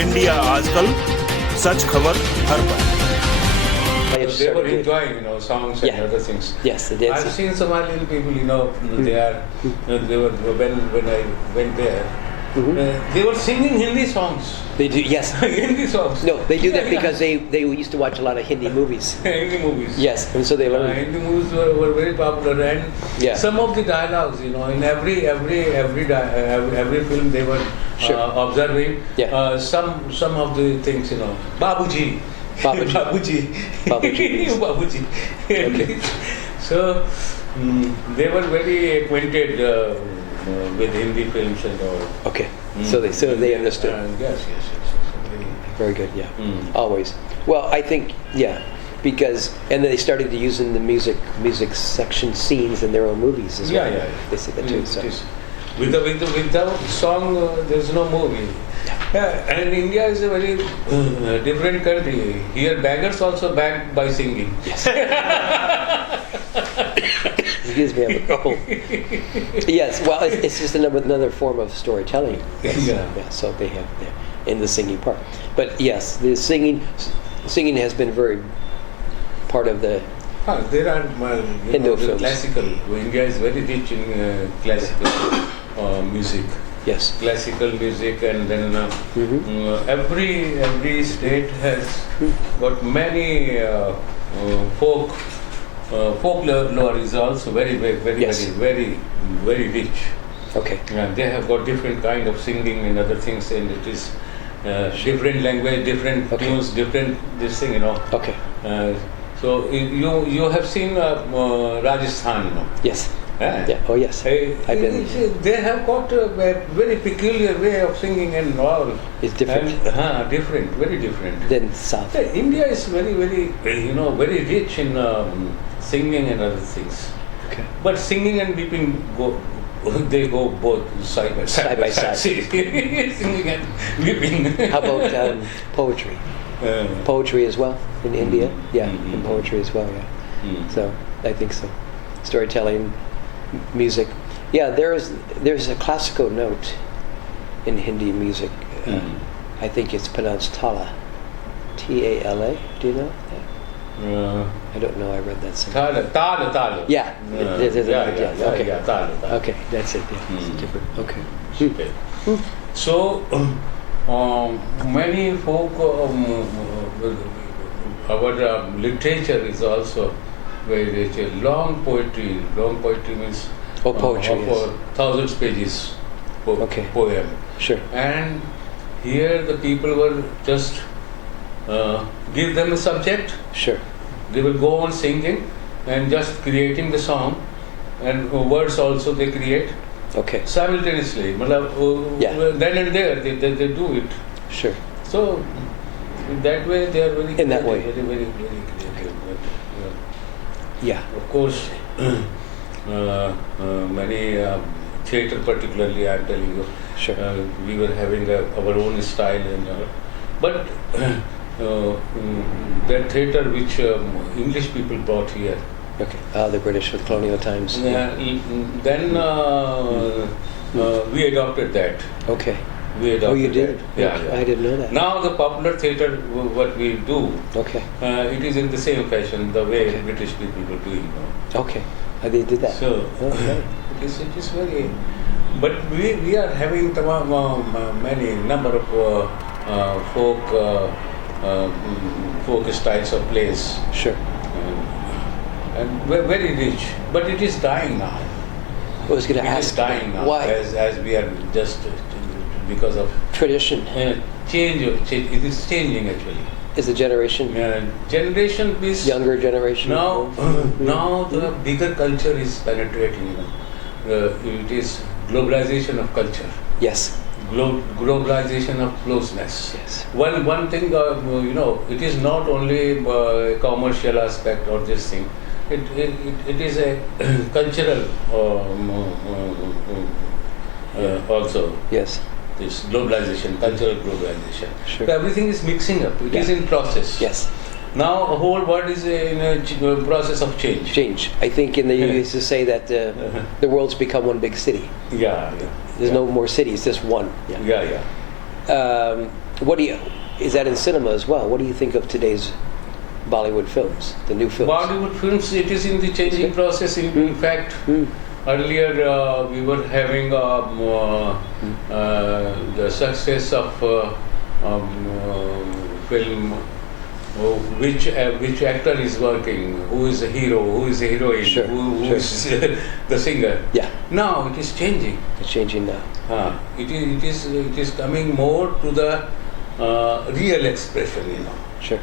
India आजकल, सच खबर हरपल। They were enjoying, songs and Yeah. other things. Yes, the dancing. I've seen Somalian people, they are, they were when I went there, they were singing Hindi songs. They do, yes. Hindi songs. No, they do that Yeah, because they used to watch a lot of Hindi movies. Hindi movies. Yes, and so they learn. Hindi movies were very popular, and Yeah. some of the dialogues, in every film they were Sure. observing. Yeah. Some of the things, Babuji. Babuji. Babuji. Babuji. Babuji. Okay. So they were very acquainted with Hindi films and all. Okay, so they understood. Yes. Very good, yeah. Always. Well, I think, because, and then they started using the music section scenes in their own movies as well. Yeah. They said that too, so. It is. Without song, there's no movie. Yeah, and India is a very different country. Here, beggars also beg by singing. Yes. Excuse me, I'm a couple. Yes, well, it's just another form of storytelling. Yes. Yeah. So they have in the singing part. But yes, the singing has been very part of the. There are Indo the films. classical. India is very rich in classical music. Yes. Classical music, and then every state has got many folklore is also very Yes. very rich. Okay. They have got different kind of singing and other things, and it is different language, different Okay. tunes, different this thing, Okay. So you have seen Rajasthan, Yes. Yeah. Yeah. Oh yes. I've been. They have got a very peculiar way of singing and all. It's different. And, different, very different. Than South. Yeah, India is very very rich in singing and other things. Okay. But singing and weeping they go both side by side. Side by side. Singing and weeping. How about poetry? Poetry as well in India. Yeah, in poetry as well. Yeah. So I think so. Storytelling, music. Yeah, there's a classical note in Hindi music. I think it's pronounced tala. T-A-L-A. Do you know that? I don't know. I read that somewhere. Tal. Yeah. There's a note, yes. Okay. Tal. Okay, that's it. Yeah, it's different. Okay. Okay. So many folk, our literature is also very rich. Long poetry means Poetry. of Yes. thousands pages Okay. poem. Sure. And here the people were just give them a subject. Sure. They will go on singing and just creating the song, and words also they create Okay. simultaneously. Yeah. Then and there they do it. Sure. So in that way they are very In that way. very creative. But, Yeah. of course, many theatre particularly, I am telling you, Sure. we were having our own style, and but that theatre which English people brought here, Okay. The British with colonial times. then we adopted that. Okay. We adopted Oh, you did? that. Yeah, Okay. yeah. I didn't know that. Now the popular theatre, what we do, Okay. it is in the same fashion, the way Okay. British people were doing. Okay. They did that. So Okay. it is very. But we are having many number of folk styles of plays, Sure. and we're very rich. But it is dying now. I was going to It ask. is dying now. Why? As we are just because of Tradition change. It is changing actually. is the generation, Generation is younger generation. now the bigger culture is penetrating. It is globalization of culture. Yes. Globalization of closeness. Yes. One thing, it is not only a commercial aspect or this thing. It is a cultural also. Yes. This globalization, cultural globalization. Sure. So everything is mixing up. It is Yeah. in process. Yes. Now the whole world is in a process of change. Change. I think in the you used to say that the world's become one big city. Yeah. There's no more cities, just one. Yeah. What do you? Is that in cinema as well? What do you think of today's Bollywood films, the new films? Bollywood films, it is in the changing process. In fact, earlier we were having the success of film. Which actor is working? Who is a hero? Who is a heroine? Sure, Who sure. is the singer? Yeah. Now it is changing. It's changing now. It is coming more to the real expression. Sure.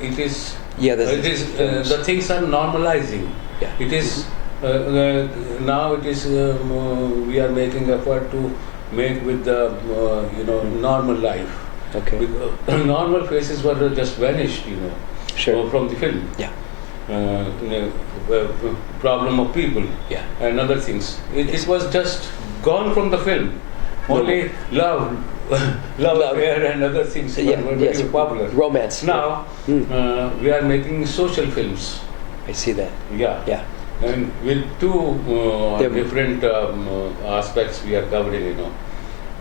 It is. Yeah, It is. The things are normalizing. Yeah. It is. Now it is. We are making effort to make with the normal life. Okay. Because normal faces were just vanished, Sure. from the film. Yeah. Problem of people. Yeah. And other things. It was just gone from the film. Only love affair and other things Yeah, were yes. very popular. Romance. Now we are making social films. I see that. Yeah. Yeah. And with two They're- different aspects we are covering,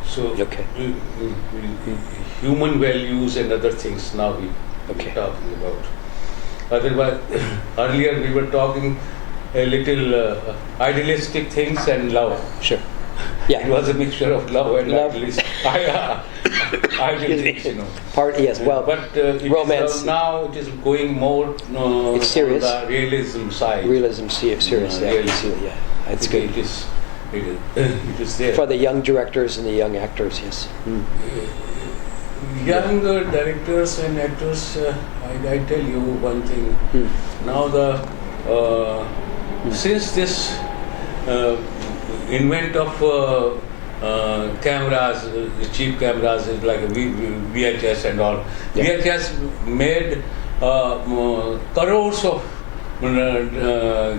So Okay. Human values and other things now we Okay. talking about. Otherwise, earlier we were talking a little idealistic things and love. Sure. It Yeah. was a mixture of love and Love. idealistic. Ideal things, Part. Yes. Well. But it romance. is, now it is going more It's serious. on the realism side. Realism. Serious. Yeah. I can see that. Yeah. That's good. It is there. For the young directors and the young actors. Yes. Young directors and actors, I tell you one thing. Now since this invent of cameras, cheap cameras, like VHS and all, Yeah. VHS made crores of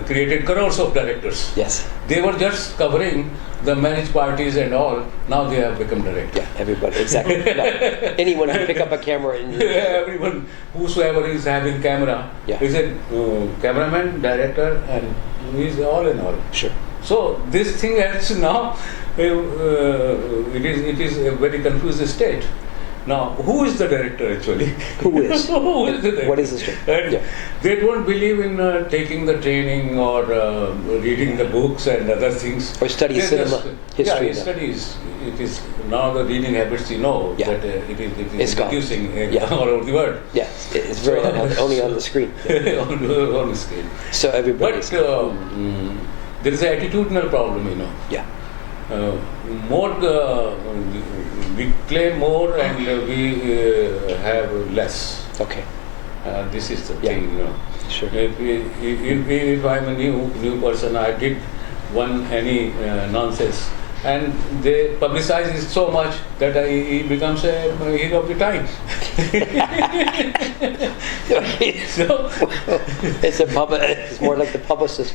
created crores of directors. Yes. They were just covering the marriage parties and all. Now they have become directors. Yeah. Everybody. Exactly. No. Anyone can pick up a camera and. Everyone, whosoever is having camera, Yeah. is a cameraman, director, and he is all in all. Sure. So this thing has now, it is a very confused state. Now, who is the director actually? Who is? Who is the director? What is the story? And Yeah. they don't believe in taking the training or reading the books and other things. Or study They cinema history. Yeah, studies. It is now the reading habits. Yeah. That it It's is gone. reducing Yeah. all over the world. Yeah. It's very only on the screen. on the screen. So everybody's. But there is an attitudinal problem. Yeah. More we claim more and we have less. Okay. This is the Yeah. thing. Sure. If I'm a new person, I did any nonsense, and they publicize it so much that he becomes a hero of the time. So It's more like the publicist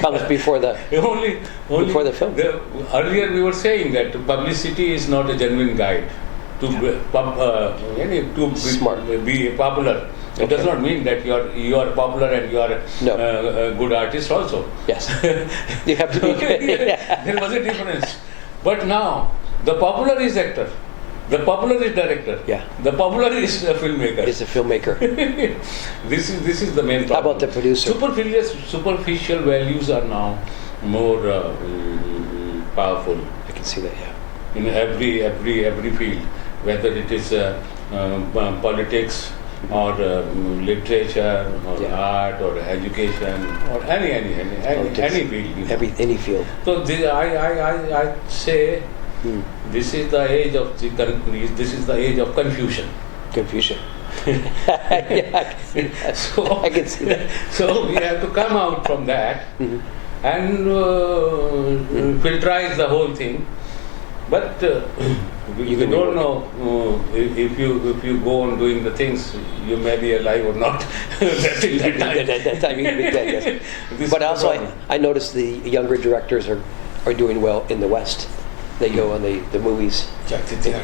comes before the. only Before the film. Earlier we were saying that publicity is not a genuine guide to be Smart. be popular. It does Okay. not mean that you are popular and you are No. a good artist also. Yes. You have to be good. Yeah. There was a difference. But now the popular is actor, the popular is director, Yeah. the popular is a filmmaker. It's a filmmaker. This is the main How problem. about the producer? Superficial values are now more powerful I can see that. Yeah. in every field, whether it is politics or literature or Yeah. art or education or any Politics. field. Any field. So I say this is the age of this is the age of confusion. Confusion. Yeah, I can see that. So I can see that. So we have to come out from that and filterize the whole thing. But we You can don't rework. know if you go on doing the things, you may be alive or not. That's it, that time. That time you can be dead, yes. This But is the also, problem. I noticed the younger directors are doing well in the West. They go on the movies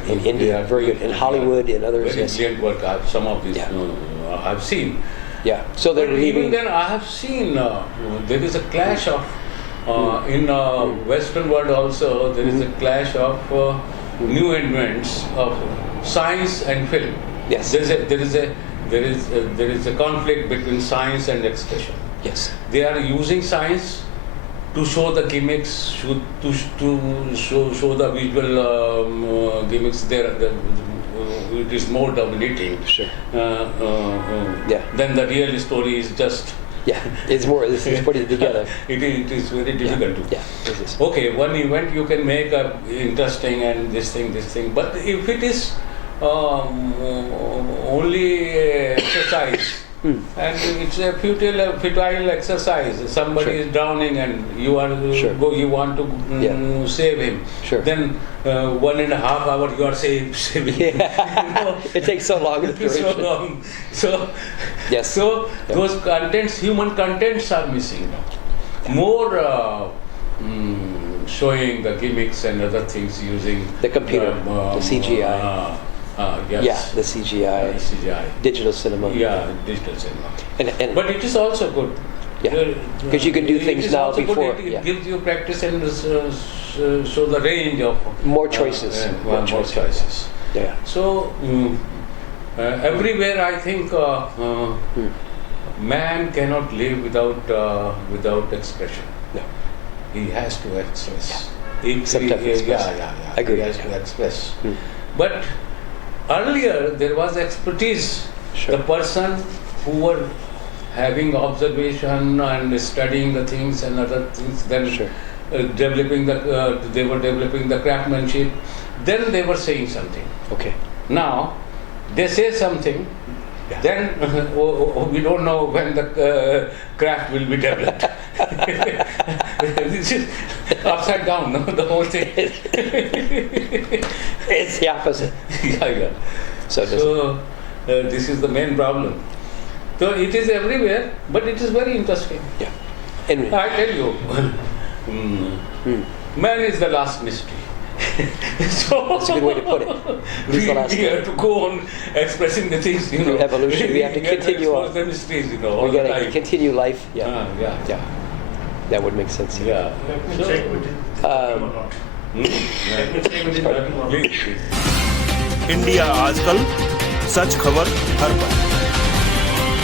in India, very good. In Hollywood and others, Very yes. brilliant work. Some of these Yeah. I've seen. Yeah. So they're But even leaving. then, I have seen there is a clash of in Western world also. There is a clash of new invents of science and film. Yes. There is a conflict between science and expression. Yes. They are using science to show the gimmicks, to show the visual gimmicks. It is more dominating. Sure. Yeah. Then the real story is just. Yeah, it's more. This is putting it together. It is very difficult to. Yeah. This is. Okay, one event you can make interesting and this thing, but if it is only exercise. And it's a futile exercise. Somebody is drowning and you are you want to save him. Sure. Then 1.5 hours you are saving. Yeah. It takes so long. So long. So yes. So those contents, human contents, are missing. More showing the gimmicks and other things using the computer, the CGI. Yes. Yeah, the CGI, digital cinema. Yeah, digital cinema. And but it is also good. Yeah, because you can do things now before. It gives you practice and show the range of more choices. More choices. Yeah. So everywhere, I think man cannot live without expression. No. He has to express. Yeah. Agree. He has to express. But earlier there was expertise. Sure. The person who were having observation and studying the things and other things, then developing they were developing the craftsmanship. Then they were saying something. Okay. Now they say something. Yeah. Then we don't know when the craft will be developed. This is upside down, no? The whole thing. It's the opposite. Yeah. So this is the main problem. So it is everywhere, but it is very interesting. Yeah. And I tell you, man is the last mystery. So that's a good way to put it. We have to go on expressing the things, Through evolution, we have to continue on. The mysteries, we got to continue life. Yeah. Yeah. That would make sense. Yeah. Let me check with it. Let me check with it. Please. India आजकल, सच खबर हर पल।